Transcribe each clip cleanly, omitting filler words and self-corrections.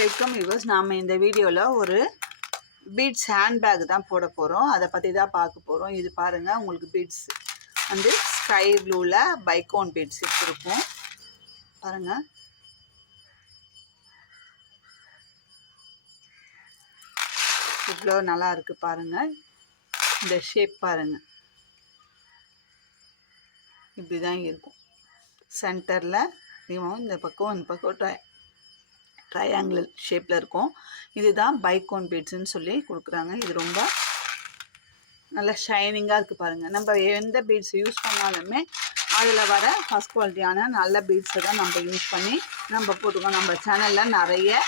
Welcome viewers. நாம் இந்த வீடியோவில் ஒரு பீட்ஸ் ஹேண்ட்பேக் தான் போட போகிறோம். அதை பற்றி தான் பார்க்க போகிறோம். இது பாருங்கள், உங்களுக்கு பீட்ஸ் வந்து ஸ்கை ப்ளூவில் பைக்கோன் பீட்ஸ் இருக்கும் பாருங்கள். இவ்வளோ நல்லா இருக்குது பாருங்கள். இந்த ஷேப் பாருங்கள், இப்படி தான் இருக்கும். சென்டரில் இந்த பக்கம் ட்ரையாங்கிள் ஷேப்பில் இருக்கும். இதுதான் பைக்கோன் பீட்ஸ்ன்னு சொல்லி கொடுக்குறாங்க. இது ரொம்ப நல்லா ஷைனிங்காக இருக்குது பாருங்கள். நம்ம எந்த பீட்ஸ் யூஸ் பண்ணாலுமே அதில் வர ஃபஸ்ட் குவாலிட்டியான நல்ல பீட்ஸை தான் நம்ம யூஸ் பண்ணி நம்ம போட்டுக்கோம். நம்ம சேனலில் நிறைய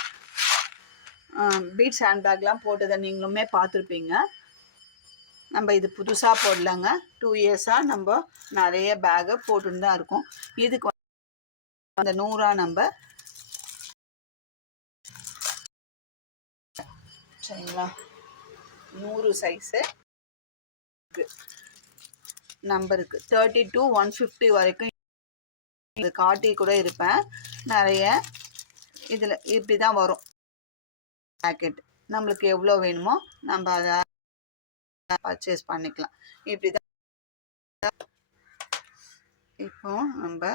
பீட்ஸ் ஹேண்ட்பேக்லாம் போட்டதை நீங்களுமே பார்த்துருப்பீங்க. நம்ம இது புதுசாக போடலைங்க. 2 இயர்ஸாக நம்ம நிறைய பேக்கை போட்டுன்னு தான் இருக்கோம். இதுக்கு அந்த 100 நம்ம சரிங்களா, 100 சைஸு நம்பருக்கு 30 to 150 வரைக்கும் இது காட்டி கூட இருப்பேன். நிறைய இதில் இப்படி தான் வரும் பேக்கெட். நம்மளுக்கு எவ்வளோ வேணுமோ நம்ம அதை பர்ச்சேஸ் பண்ணிக்கலாம். இப்படி தான் இப்போ நம்ம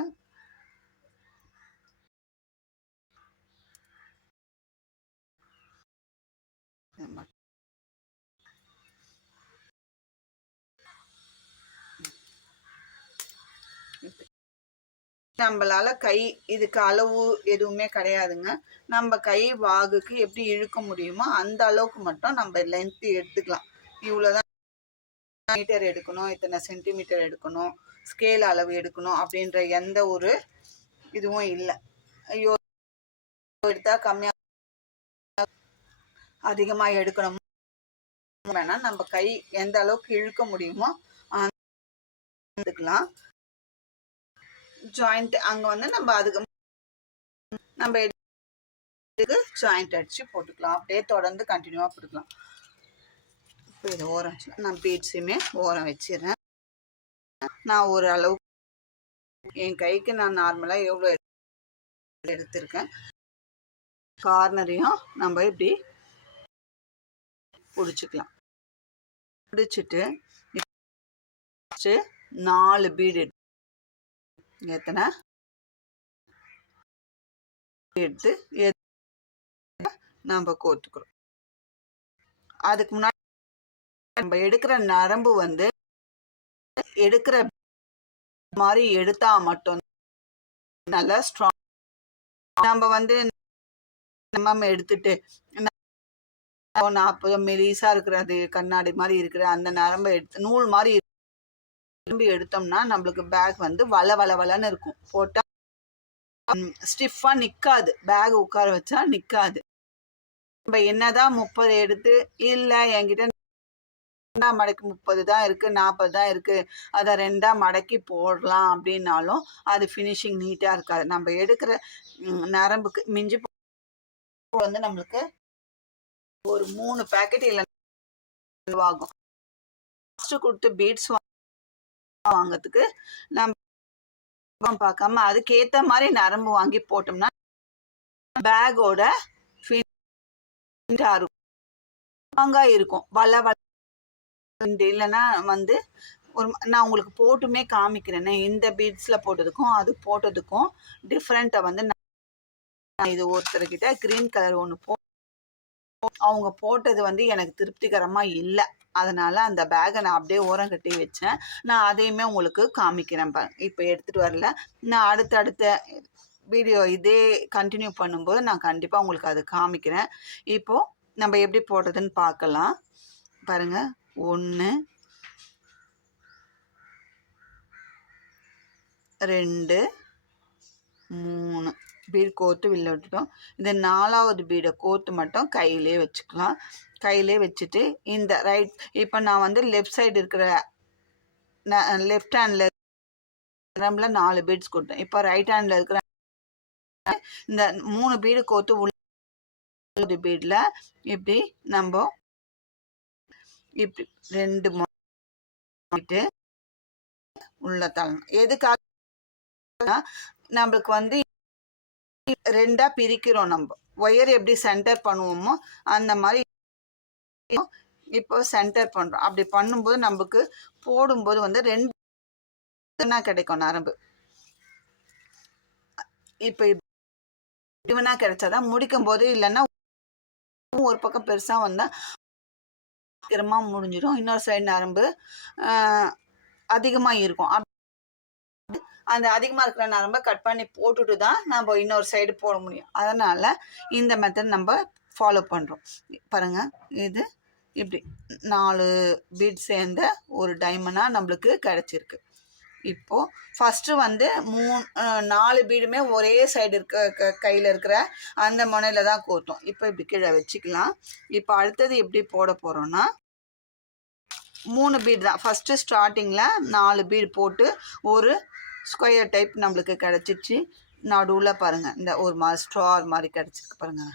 நம்மளால கை இதுக்கு அளவு எதுவுமே கிடையாதுங்க. நம்ம கை வாகுக்கு எப்படி இழுக்க முடியுமோ அந்த அளவுக்கு மட்டும் நம்ம லென்த் எடுத்துக்கலாம். இவ்வளோதான் மீட்டர் எடுக்கணும், இத்தனை சென்டிமீட்டர் எடுக்கணும், ஸ்கேல் அளவு எடுக்கணும் அப்படின்ற எந்த ஒரு இதுவும் இல்லை. ஐயோ எடுத்தா கம்மியாக அதிகமாக எடுக்கணும் வேணா, நம்ம கை எந்த அளவுக்கு இழுக்க முடியுமோ எடுத்துக்கலாம். ஜாயிண்ட் அங்கே வந்து நம்ம அதுக்கு நம்ம ஜாயிண்ட் அடிச்சு போட்டுக்கலாம். அப்படியே தொடர்ந்து கண்டினியூவாக போட்டுக்கலாம். இப்போ இது ஓரம் நான் பீட்ஸுமே ஓரம் வச்சிடுறேன். நான் ஒரு அளவு என் கைக்கு நான் நார்மலாக எவ்வளோ எடுத்திருக்கேன். கார்னரையும் நம்ம இப்படி பிடிச்சிக்கலாம். பிடிச்சிட்டு 4 பீடு எத்தனை எடுத்து நம்ம கோத்துக்கிறோம். அதுக்கு முன்னாடி நம்ம எடுக்கிற நரம்பு வந்து எடுக்கிற மாதிரி எடுத்தா மட்டும் நல்லா ஸ்ட்ராங். நம்ம வந்து நம்ம எடுத்துட்டு 40 மெலிசா இருக்கிறது கண்ணாடி மாதிரி இருக்கிற அந்த நரம்பை எடுத்து நூல் மாதிரி எடுத்தோம்னா நம்மளுக்கு பேக் வந்து வளன்னு இருக்கும். போட்டா ஸ்டிஃபா நிக்காது. பேக் உட்கார வச்சா நிக்காது. நம்ம என்னதான் 30 எடுத்து இல்லை என்கிட்ட மடக்கி 30 தான் இருக்கு, 40 தான் இருக்கு, அதை 2 மடக்கி போடலாம் அப்படின்னாலும் அது ஃபினிஷிங் நீட்டா இருக்காது. நம்ம எடுக்கிற நரம்புக்கு மிஞ்சி வந்து நம்மளுக்கு ஒரு 3 பேக்கெட் இல்லை ஆகும். கொடுத்து பீட்ஸ் வாங்கிறதுக்கு நம்ம பார்க்காம அதுக்கேற்ற மாதிரி நரம்பு வாங்கி போட்டோம்னா பேக்கோட இருக்கும். இல்லைன்னா வந்து ஒரு நான் உங்களுக்கு போட்டுமே காமிக்கிறேன்னே. இந்த பீட்ஸில் போட்டதுக்கும் அது போட்டதுக்கும் டிஃப்ரெண்ட்டை வந்து நான் இது ஒருத்தர்கிட்ட க்ரீன் கலர் ஒன்று அவங்க போட்டது வந்து எனக்கு திருப்திகரமாக இல்லை. அதனால் அந்த பேக்கை நான் அப்படியே ஓரம் கட்டி வச்சேன். நான் அதையுமே உங்களுக்கு காமிக்கிறேன். இப்போ எடுத்துகிட்டு வரல. நான் அடுத்த வீடியோ இதே கண்டினியூ பண்ணும்போது நான் கண்டிப்பாக உங்களுக்கு அது காமிக்கிறேன். இப்போது நம்ம எப்படி போடுறதுன்னு பார்க்கலாம். பாருங்கள், 1 2 3 பீடு கோத்து வெளில விட்டுட்டோம். இந்த 4வது பீடை கோத்து மட்டும் கையிலே வச்சுக்கலாம். கையிலே வச்சுட்டு இந்த ரைட் இப்போ நான் வந்து லெஃப்ட் சைடு இருக்கிற லெஃப்ட் ஹேண்டில் நரம்பில் 4 பீட்ஸ் கொடுத்தேன். இப்போ ரைட் ஹேண்டில் இருக்கிற இந்த 3 பீடு கோத்து உள்ள பீடில் இப்படி நம்ம இப்படி 2 மூட்டு உள்ள தள்ளணும். எதுக்காக நம்மளுக்கு வந்து 2ஆ பிரிக்கிறோம். நம்ம ஒயர் எப்படி சென்டர் பண்ணுவோமோ அந்த மாதிரி இப்போ சென்டர் பண்றோம். அப்படி பண்ணும்போது நமக்கு போடும்போது வந்து 2 கிடைக்கும் நரம்பு. இப்போ இப்படினா கிடைச்சாதான் முடிக்கும் போது, இல்லைன்னா ஒரு பக்கம் பெருசா வந்தா சீக்கிரமா முடிஞ்சிடும். இன்னொரு சைடு நரம்பு அதிகமா இருக்கும். அந்த அதிகமா இருக்கிற நரம்பை கட் பண்ணி போட்டுட்டு தான் நம்ம இன்னொரு சைடு போட முடியும். அதனால இந்த மெத்தட் நம்ம ஃபாலோ பண்றோம். பாருங்க, இது இப்படி 4 பீட் சேர்ந்த ஒரு டைமண்டா நம்மளுக்கு கிடைச்சிருக்கு. இப்போ ஃபர்ஸ்ட் வந்து 4 பீடுமே ஒரே சைடு இருக்க கையில இருக்கிற அந்த முனையில தான் கோத்தோம். இப்போ இப்படி கீழே வச்சுக்கலாம். இப்போ அடுத்தது எப்படி போட போறோம்னா 3 பீட் தான். ஃபர்ஸ்ட் ஸ்டார்டிங்ல 4 பீட் போட்டு ஒரு ஸ்கொயர் டைப் நம்மளுக்கு கிடைச்சிச்சு. நடுவில் பாருங்க, இந்த ஒரு மாதிரி ஸ்டார் மாதிரி கிடைச்சிருக்கு பாருங்க,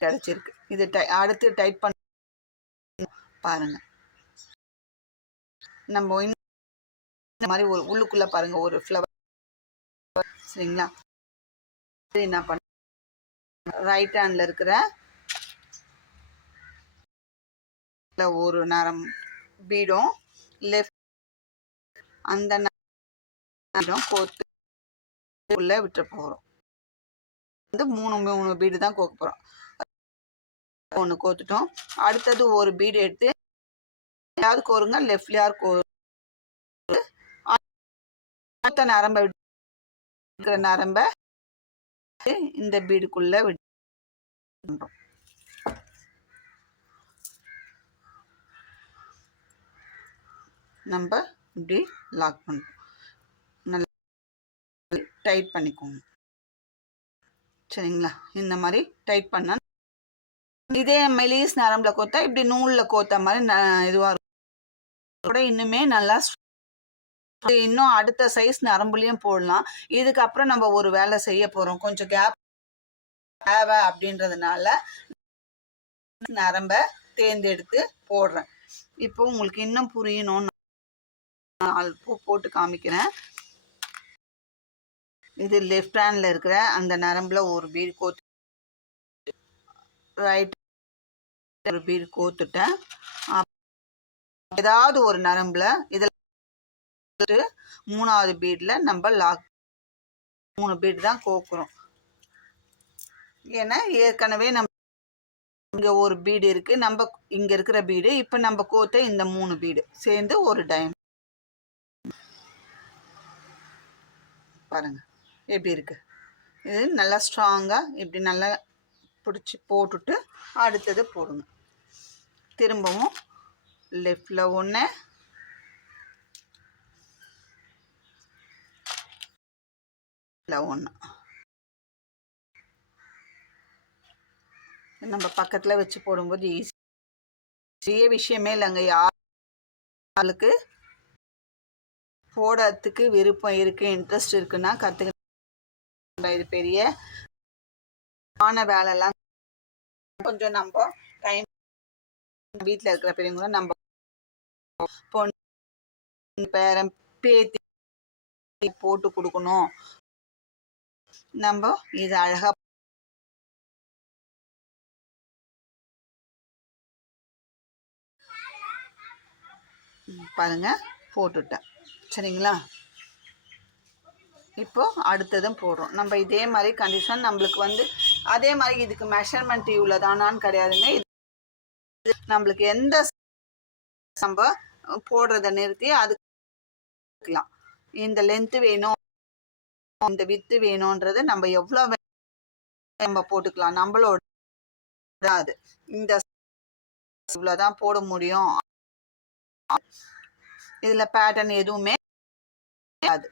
கிடைச்சிருக்கு. இது அடுத்து டைப் பண்ண பாருங்க. நம்ம இந்த மாதிரி ஒரு உள்ளுக்குள்ள பாருங்க ஒரு ஃப்ளவர், சரிங்களா? என்ன பண்ண, ரைட் ஹேண்ட்ல இருக்கிற ஒரு நரம் பீடும் லெஃப்ட் அந்த நரம் கோத்து உள்ள விட்டு போகிறோம். வந்து 3 பீடு தான் கோக்க போகிறோம். ஒன்று கோத்துட்டோம். அடுத்தது ஒரு பீடு எடுத்து யாரு கோருங்க, லெஃப்ட்ல யார் கோரு, அடுத்த நரம்பை இருக்கிற நரம்பை இந்த பீடுக்குள்ள விட்டுறோம். நம்ம இப்படி லாக் பண்ணுறோம். நல்லா டைட் பண்ணிக்கோங்க, சரிங்களா? இந்த மாதிரி டைட் பண்ண இதே மெலிஸ் நரம்புல கோத்தா இப்படி நூலில் கோத்த மாதிரி இதுவாக இருக்கும். இன்னுமே நல்லா இன்னும் அடுத்த சைஸ் நரம்புலையும் போடலாம். இதுக்கப்புறம் நம்ம ஒரு வேலை செய்ய போகிறோம், கொஞ்சம் கேப் தேவை அப்படின்றதுனால நரம்பை தேர்ந்தெடுத்து போடுறேன். இப்போ உங்களுக்கு இன்னும் புரியணும்னு 4 பூ போட்டு காமிக்கிறேன். இது லெஃப்ட் ஹேண்ட்ல இருக்கிற அந்த நரம்புல ஒரு பீடு கோத்து, ரைட் ஒரு பீடு கோத்துட்டேன். ஏதாவது ஒரு நரம்புல இதில் 3வது பீட்ல நம்ம லாக் 3 பீடு தான் கோக்குறோம். ஏன்னா ஏற்கனவே நம்ம இங்க ஒரு பீடு இருக்கு, நம்ம இங்க இருக்கிற பீடு, இப்ப நம்ம கோத்த இந்த 3 பீடு சேர்ந்து ஒரு டைம். பாருங்க எப்படி இருக்கு. இது நல்லா ஸ்ட்ராங்கா இப்படி நல்லா பிடிச்சி போட்டுட்டு அடுத்தது போடுங்க. திரும்பவும் லெஃப்ட்ல ஒன்று, ஒன்று நம்ம பக்கத்தில் வச்சு போடும்போது ஈஸியே விஷயமே இல்லைங்க. யாருக்கு போடுறதுக்கு விருப்பம் இருக்கு, இன்ட்ரெஸ்ட் இருக்குன்னா கற்றுக்க. இது பெரிய வேலைலாம் கொஞ்சம் நம்ம டைம் வீட்டில் இருக்கிற பெரியவங்க நம்ம பொண்ணு பேரன் பேத்தி போட்டு கொடுக்கணும். நம்ம இது அழகா பாருங்க போட்டுட்டேன், சரிங்களா? இப்போ அடுத்ததும் போடுறோம். நம்ம இதே மாதிரி கண்டிஷன் நம்மளுக்கு வந்து அதே மாதிரி இதுக்கு மெஷர்மெண்ட் இவ்வளோ தானான்னு கிடையாதுங்க. இது நம்மளுக்கு எந்த நம்ம போடுறத நிறுத்தி அதுக்கலாம் இந்த லென்த்து வேணும், இந்த வித்து வேணும்ன்றது நம்ம எவ்வளோ நம்ம போட்டுக்கலாம். நம்மளோட அது இந்த இவ்வளோதான் போட முடியும். இதில் பேட்டர்ன் எதுவுமே அது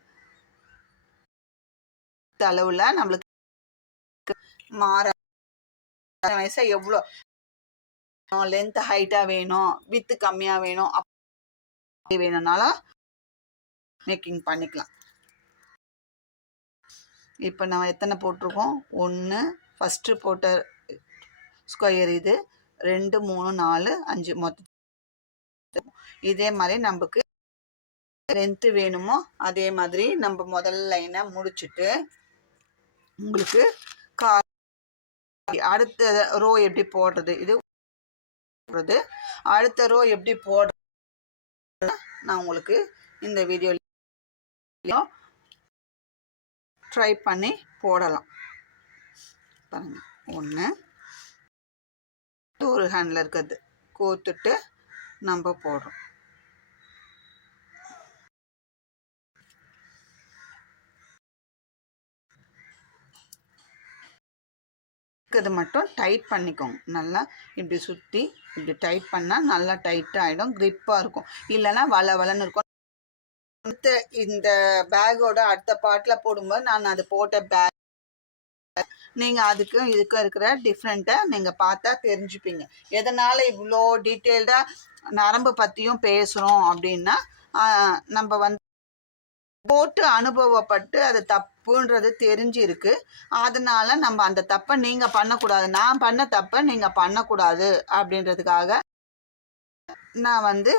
அளவுல நம்மளுக்கு மாற வயசா எவ்வளோ லென்த் ஹைட்டா வேணும், வித்து கம்மியா வேணும், அப்படி வேணும்னாலும் மேக்கிங் பண்ணிக்கலாம். இப்போ நம்ம எத்தனை போட்டிருக்கோம்? 1 ஃபஸ்ட்டு போட்ட ஸ்கொயர், இது 2 3 4 5 மொத்தம். இதே மாதிரி நமக்கு லென்த்து வேணுமோ அதே மாதிரி நம்ம முதல் லைனை முடிச்சுட்டு உங்களுக்கு அடுத்த ரோ எப்படி போடுறது, இது போடுறது அடுத்த ரோ எப்படி போடுறது நான் உங்களுக்கு இந்த வீடியோலையும் ட்ரை பண்ணி போடலாம். பாருங்க, ஒன்று ஒரு ஹேண்டில் இருக்கிறது கோத்துட்டு நம்ம போடுறோம். இது மட்டும் டைட் பண்ணிக்கோங்க. நல்லா இப்படி சுற்றி இப்படி டைட் பண்ணால் நல்லா டைட்டாக ஆகிடும், க்ரிப்பாக இருக்கும். இல்லைன்னா வளன்னு இருக்கும். இந்த பேக்கோட அடுத்த பார்ட்டில் போடும்போது நான் அது போட்ட பேக் நீங்கள் அதுக்கும் இதுக்கும் இருக்கிற டிஃப்ரெண்ட்டை நீங்கள் பார்த்தா தெரிஞ்சுப்பீங்க. எதனால் இவ்வளோ டீட்டெயில்டாக நரம்பு பற்றியும் பேசுகிறோம் அப்படின்னா நம்ம வந்து போட்டு அனுபவப்பட்டு அது தப்புன்றது தெரிஞ்சிருக்கு. அதனால நம்ம அந்த தப்பை நீங்கள் பண்ணக்கூடாது, நான் பண்ண தப்பை நீங்கள் பண்ணக்கூடாது அப்படின்றதுக்காக நான் வந்து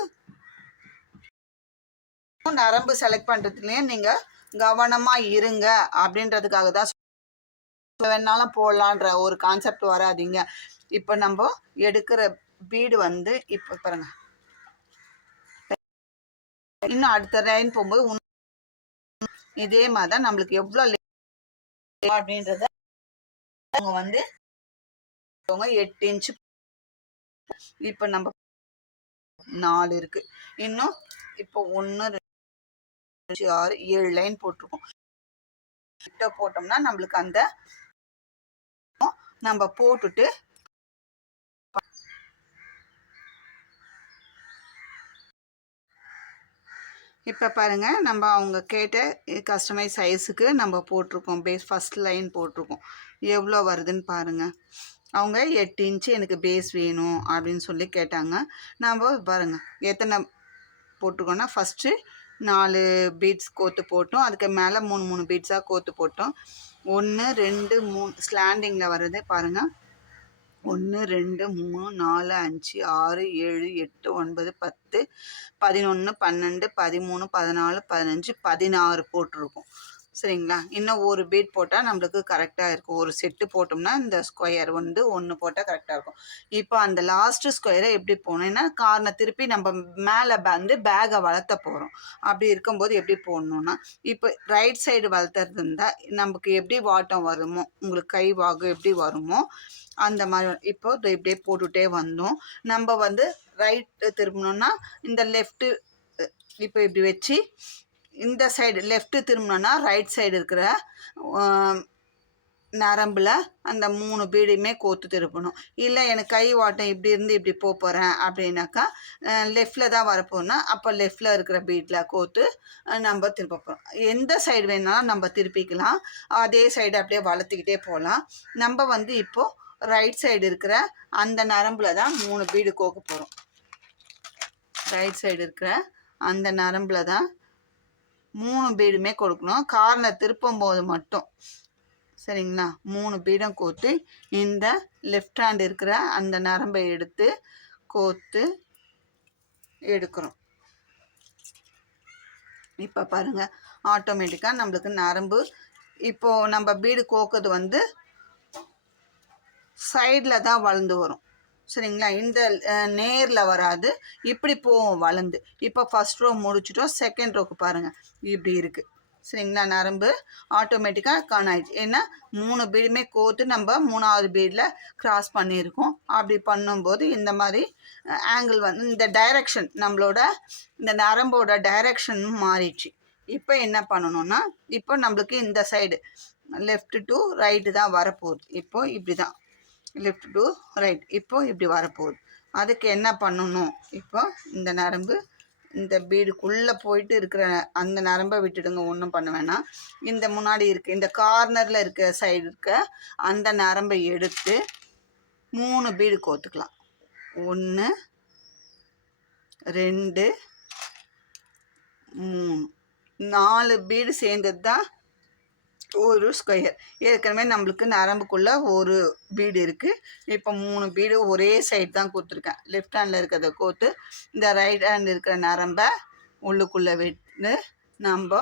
நரம்பு செலக்ட் பண்ணுறதுலேயும் நீங்கள் கவனமாக இருங்க அப்படின்றதுக்காக தான் வேணாலும் போடலான்ற ஒரு கான்செப்ட் வராதிங்க. இப்போ நம்ம எடுக்கிற பீடு வந்து இப்போ பாருங்க, இன்னும் அடுத்த லைன் போகும்போது இதே மாதிரி தான் நம்மளுக்கு எவ்வளோ அப்படின்றத அவங்க வந்து 8 இன்ச்சு. இப்போ நம்ம 4 இருக்கு, இன்னும் இப்போ 1 2 6 7 லைன் போட்டிருக்கோம். போட்டோம்னா நம்மளுக்கு அந்த நம்ம போட்டுட்டு இப்போ பாருங்கள், நம்ம அவங்க கேட்ட கஸ்டமைஸ் சைஸுக்கு நம்ம போட்டிருக்கோம். பேஸ் ஃபஸ்ட் லைன் போட்டிருக்கோம். எவ்வளோ வருதுன்னு பாருங்கள். அவங்க 8 இன்ச்சு எனக்கு பேஸ் வேணும் அப்படின்னு சொல்லி கேட்டாங்க. நம்ம பாருங்கள் எத்தனை போட்டிருக்கோன்னா, ஃபஸ்ட்டு 4 பீட்ஸ் கோத்து போட்டோம். அதுக்கு மேலே 3 பீட்ஸாக கோத்து போட்டோம். 1 2 3 ஸ்லாண்டிங்கில் வர்றது பாருங்கள். 1 2 3 4 5 6 7 8 9 10 11 12 13 14 15 16 போட்டிருக்கோம். சரிங்களா? இன்னும் ஒரு பீட் போட்டால் நம்மளுக்கு கரெக்டாக இருக்கும். ஒரு செட்டு போட்டோம்னா இந்த ஸ்கொயர் வந்து 1 போட்டால் கரெக்டாக இருக்கும். இப்போ அந்த லாஸ்ட்டு ஸ்கொயரை எப்படி போகணுன்னா, கார்னை திருப்பி நம்ம மேலே வந்து பேகை வளர்த்த போகிறோம். அப்படி இருக்கும்போது எப்படி போடணுன்னா, இப்போ ரைட் சைடு வளர்த்துறது இருந்தால் நமக்கு எப்படி வாட்டம் வருமோ, உங்களுக்கு கை வாகு எப்படி வருமோ அந்த மாதிரி இப்போ இப்படியே போட்டுகிட்டே வந்தோம். நம்ம வந்து ரைட்டு திரும்பணுன்னா இந்த லெஃப்ட்டு இப்போ இப்படி வச்சு இந்த சைடு லெஃப்ட்டு திரும்பினோன்னா ரைட் சைடு இருக்கிற நரம்பில் அந்த 3 பீடையுமே கோத்து திருப்பணும். இல்லை எனக்கு கை வாட்டம் இப்படி இருந்து இப்படி போகிறேன் அப்படின்னாக்கா லெஃப்டில் தான் வரப்போனா அப்போ லெஃப்டில் இருக்கிற பீட்டில் கோத்து நம்ம திருப்ப போகிறோம். எந்த சைடு வேணாலும் நம்ம திருப்பிக்கலாம். அதே சைடு அப்படியே வளர்த்துக்கிட்டே போகலாம். நம்ம வந்து இப்போது ரைட் சைடு இருக்கிற அந்த நரம்பில் தான் 3 பீடு கோக்க போகிறோம். ரைட் சைடு இருக்கிற அந்த நரம்பில் தான் 3 பீடுமே கொடுக்கணும். கார்னர் திருப்பும் போது மட்டும். சரிங்களா? 3 பீடம் கோத்து இந்த லெஃப்ட் ஹேண்ட் இருக்கிற அந்த நரம்பை எடுத்து கோத்து எடுக்கிறோம். இப்போ பாருங்கள், ஆட்டோமேட்டிக்காக நம்மளுக்கு நரம்பு இப்போது நம்ம பீடு கோக்குறது வந்து சைடில் தான் வளர்ந்து வரும். சரிங்களா? இந்த நேரில் வராது, இப்படி போவோம் வளர்ந்து. இப்போ ஃபஸ்ட் ரோ முடிச்சிட்டோம். செகண்ட் ரோக்கு பாருங்கள் இப்படி இருக்குது. சரிங்களா? நரம்பு ஆட்டோமேட்டிக்காக காணாயிடுச்சு. ஏன்னா 3 பீடுமே கோத்து நம்ம 3ஆவது பீடில் க்ராஸ் பண்ணியிருக்கோம். அப்படி பண்ணும்போது இந்த மாதிரி ஆங்கிள் வந்து இந்த டைரக்ஷன் நம்மளோட இந்த நரம்போட டைரக்ஷன் மாறிடுச்சு. இப்போ என்ன பண்ணணும்னா, இப்போ நம்மளுக்கு இந்த சைடு லெஃப்ட் டு ரைட்டு தான் வரப்போகுது. இப்போ இப்படி தான் லெஃப்ட் டு ரைட் இப்போது இப்படி வரப்போகுது. அதுக்கு என்ன பண்ணணும், இப்போ இந்த நரம்பு இந்த பீடுக்குள்ளே போயிட்டு இருக்கிற அந்த நரம்பை விட்டுடுங்க, ஒன்றும் பண்ண வேணாம். இந்த முன்னாடி இருக்க இந்த கார்னரில் இருக்க சைடு இருக்க அந்த நரம்பை எடுத்து 3 பீடு கோத்துக்கலாம். 1 2 3 4 பீடு சேர்ந்தது தான் ஒரு ஸ்கொயர். ஏற்கனவே நம்மளுக்கு நரம்புக்குள்ளே ஒரு பீடு இருக்குது. இப்போ 3 பீடு ஒரே சைடு தான் கோத்துருக்கேன். லெஃப்ட் ஹேண்டில் இருக்கிறத கோத்து இந்த ரைட் ஹேண்ட் இருக்கிற நரம்பை உள்ளுக்குள்ளே விட்டு நம்ம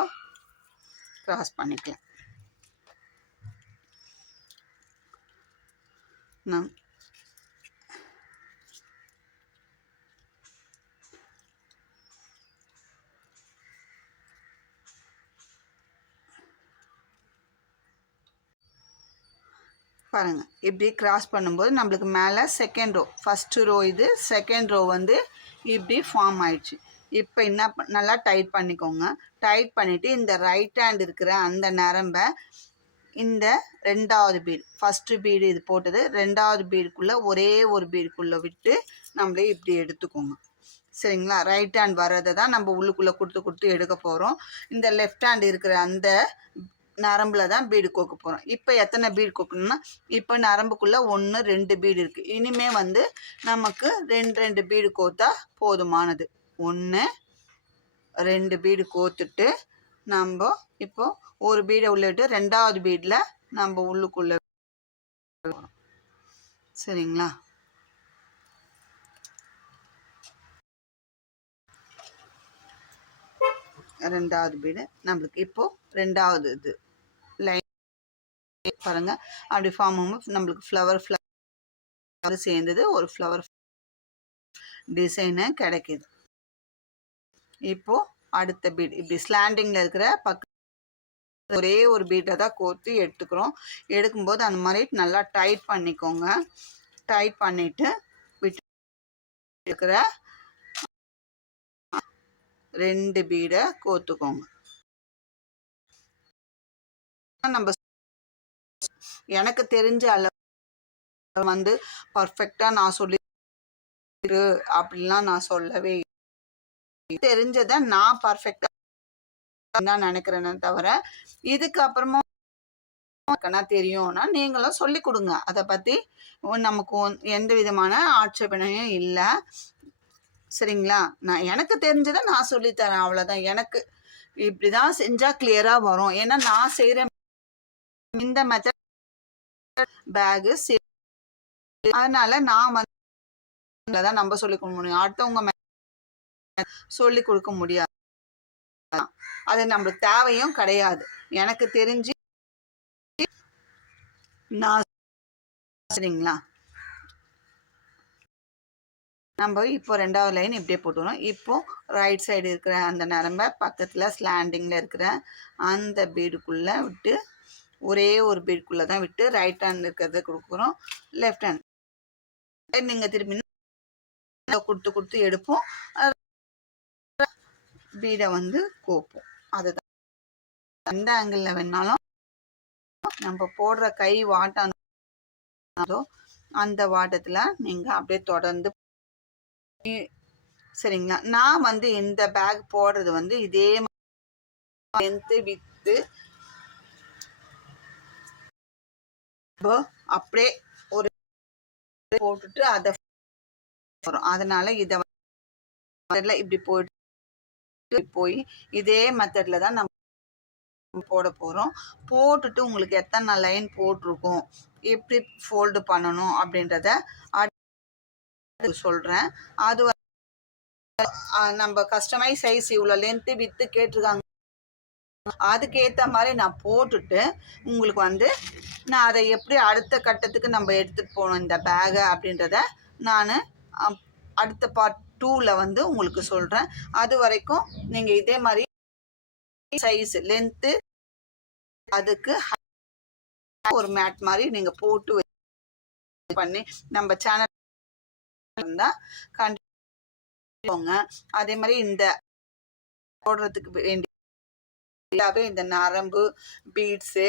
க்ராஸ் பண்ணிக்கலாம். நம் பாருங்கள் இப்படி கிராஸ் பண்ணும்போது நம்மளுக்கு மேலே செகண்ட் ரோ, ஃபஸ்ட்டு ரோ இது, செகண்ட் ரோ வந்து இப்படி ஃபார்ம் ஆயிடுச்சு. இப்போ என்ன நல்லா டைட் பண்ணிக்கோங்க. டைட் பண்ணிவிட்டு இந்த ரைட் ஹேண்ட் இருக்கிற அந்த நரம்பை இந்த ரெண்டாவது பீடு, ஃபஸ்ட்டு பீடு இது போட்டது, ரெண்டாவது பீடுக்குள்ளே ஒரே ஒரு பீடுக்குள்ளே விட்டு நம்மளே இப்படி எடுத்துக்கோங்க. சரிங்களா? ரைட் ஹேண்ட் வர்றதை தான் நம்ம உள்ளுக்குள்ளே கொடுத்து எடுக்க போகிறோம். இந்த லெஃப்ட் ஹேண்ட் இருக்கிற அந்த நரம்புல தான் பீடு கோக்க போகிறோம். இப்போ எத்தனை பீடு கோக்கணும்னா, இப்போ நரம்புக்குள்ளே 1 2 பீடு இருக்குது. இனிமே வந்து நமக்கு 2 பீடு கோத்தா போதுமானது. 1 2 பீடு கோத்துட்டு நம்ம இப்போ ஒரு பீடை உள்ள விட்டு ரெண்டாவது பீடில் நம்ம உள்ளுக்குள்ளே. சரிங்களா? ரெண்டாவது பீடு நம்மளுக்கு இப்போ ரெண்டாவது இது லைன் பாருங்க அப்படி ஃபார்ம் ஆகும். நம்மளுக்கு ஃப்ளவர் சேர்ந்தது, ஒரு ஃப்ளவர் டிசைனு கிடைக்கிது. இப்போ அடுத்த பீட் இப்படி ஸ்லாண்டிங்கில் இருக்கிற பக்கம் ஒரே ஒரு பீட்டை தான் கோர்த்து எடுத்துக்கிறோம். எடுக்கும்போது அந்த மாதிரி நல்லா டைட் பண்ணிக்கோங்க. டைட் பண்ணிவிட்டு விட்டு இருக்கிற 2 பீடை கோத்துக்கோங்க. நம்ம எனக்கு தெரிஞ்ச அளவு வந்து பர்ஃபெக்டாக நான் சொல்லி அப்படிலாம் நான் சொல்லவே தெரிஞ்சதை நான் பர்ஃபெக்டாக தான் நினைக்கிறேன்னு தவிர, இதுக்கப்புறமா தெரியும்னா நீங்களும் சொல்லி கொடுங்க. அதை பற்றி நமக்கு எந்த விதமான ஆட்சேபனையும் இல்லை. சரிங்களா? நான் எனக்கு தெரிஞ்சதை நான் சொல்லித்தரேன், அவ்வளோதான். எனக்கு இப்படி தான் செஞ்சால் கிளியராக வரும். ஏன்னா நான் செய்கிற இந்த மெத்தட் பேகு அதனால நான் வந்து தான் நம்ம சொல்லி கொடுக்க முடியும். அடுத்தவங்க சொல்லி கொடுக்க முடியாது. அது நம்மளுக்கு தேவையும் கிடையாது. எனக்கு தெரிஞ்சு நான் சரிங்களா? நம்ம இப்போ ரெண்டாவது லைன் இப்படியே போட்டுக்கிறோம். இப்போ ரைட் சைடு இருக்கிற அந்த நரம்பை பக்கத்தில் ஸ்லாண்டிங்கில் இருக்கிற அந்த பீடுக்குள்ளே விட்டு ஒரே ஒரு பீடுக்குள்ளே தான் விட்டு ரைட் ஹேண்ட் இருக்கிறத கொடுக்குறோம். லெஃப்ட் ஹேண்ட் நீங்கள் திரும்பி கொடுத்து எடுப்போம். பீடை வந்து கோப்போம். அதுதான் எந்த ஆங்கிளில் வேணாலும் நம்ம போடுற கை வாட்டம் அந்த வாட்டத்தில் நீங்கள் அப்படியே தொடர்ந்து. சரிங்களா? நான் வந்து இந்த பேக் போடுறது வந்து இதே மாதிரி வித்து அப்படியே ஒரு போட்டுட்டு அதை வரும். அதனால இதை இப்படி போய் இதே மெத்தட்ல தான் நம்ம போட போகிறோம். போட்டுட்டு உங்களுக்கு எத்தனை லைன் போட்டிருக்கோம், எப்படி ஃபோல்டு பண்ணணும் அப்படின்றத சொல்கிறேன். அது நம்ம கஸ்டமைஸ் சைஸ் இவ்வளோ லென்த்து வித்து கேட்டிருக்காங்க, அதுக்கேற்ற மாதிரி நான் போட்டுட்டு உங்களுக்கு வந்து நான் அதை எப்படி அடுத்த கட்டத்துக்கு நம்ம எடுத்துகிட்டு போகணும் இந்த பேகை அப்படின்றத நான் அடுத்த பார்ட் 2ல் வந்து உங்களுக்கு சொல்கிறேன். அது வரைக்கும் நீங்கள் இதே மாதிரி சைஸ் லென்த்து அதுக்கு ஒரு மேட் மாதிரி நீங்கள் போட்டு பண்ணி நம்ம சேனல் இருந்தால் கண்டிப்பாங்க. அதே மாதிரி இந்த போடுறதுக்கு வேண்டிய இந்த நரம்பு பீட்ஸு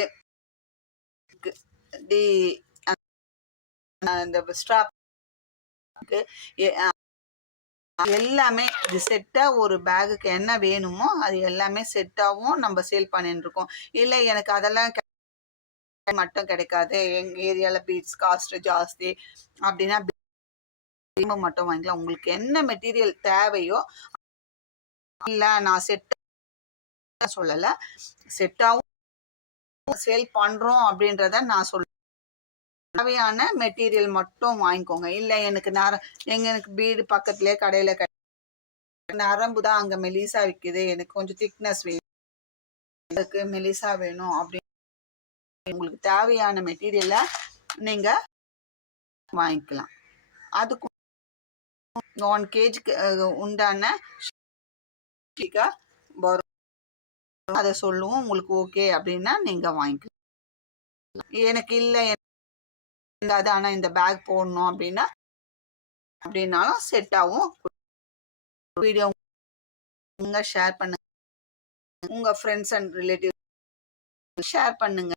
இந்த ஸ்ட்ராப் எல்லாமே இது செட்டாக ஒரு பேகுக்கு என்ன வேணுமோ அது எல்லாமே செட்டாகவும் நம்ம சேல் பண்ணிட்டு இருக்கோம். இல்லை எனக்கு அதெல்லாம் மட்டும் கிடைக்காது, எங்கள் ஏரியாவில் பீட்ஸ் காஸ்ட் ஜாஸ்தி அப்படின்னா மட்டும் வாங்கிக்கலாம். உங்களுக்கு என்ன மெட்டீரியல் தேவையோ, இல்லை நான் சொல்லலை, செட்டாகவும் சேல் பண்ணுறோம் அப்படின்றத நான் சொல்ல தேவையான மெட்டீரியல் மட்டும் வாங்கிக்கோங்க. இல்லை எனக்கு பீடு பக்கத்துலேயே கடையில் நரம்பு தான் அங்கே மெலிசா விற்கிது, எனக்கு கொஞ்சம் திக்னஸ் வேணும், எனக்கு மெலிசா வேணும் அப்படின்னு உங்களுக்கு தேவையான மெட்டீரியலை நீங்கள் வாங்கிக்கலாம். அதுக்கு 1 கேஜிக்கு உண்டான வரும். அதை சொல்லுவோம். உங்களுக்கு ஓகே அப்படின்னா நீங்க வாங்கிக்கலாம். எனக்கு இல்லை ஆனால் இந்த பேக் போடணும் அப்படின்னாலும் செட் ஆகும். வீடியோ ஷேர் பண்ணுங்க, உங்க ஃப்ரெண்ட்ஸ் அண்ட் ரிலேட்டிவ் ஷேர் பண்ணுங்க.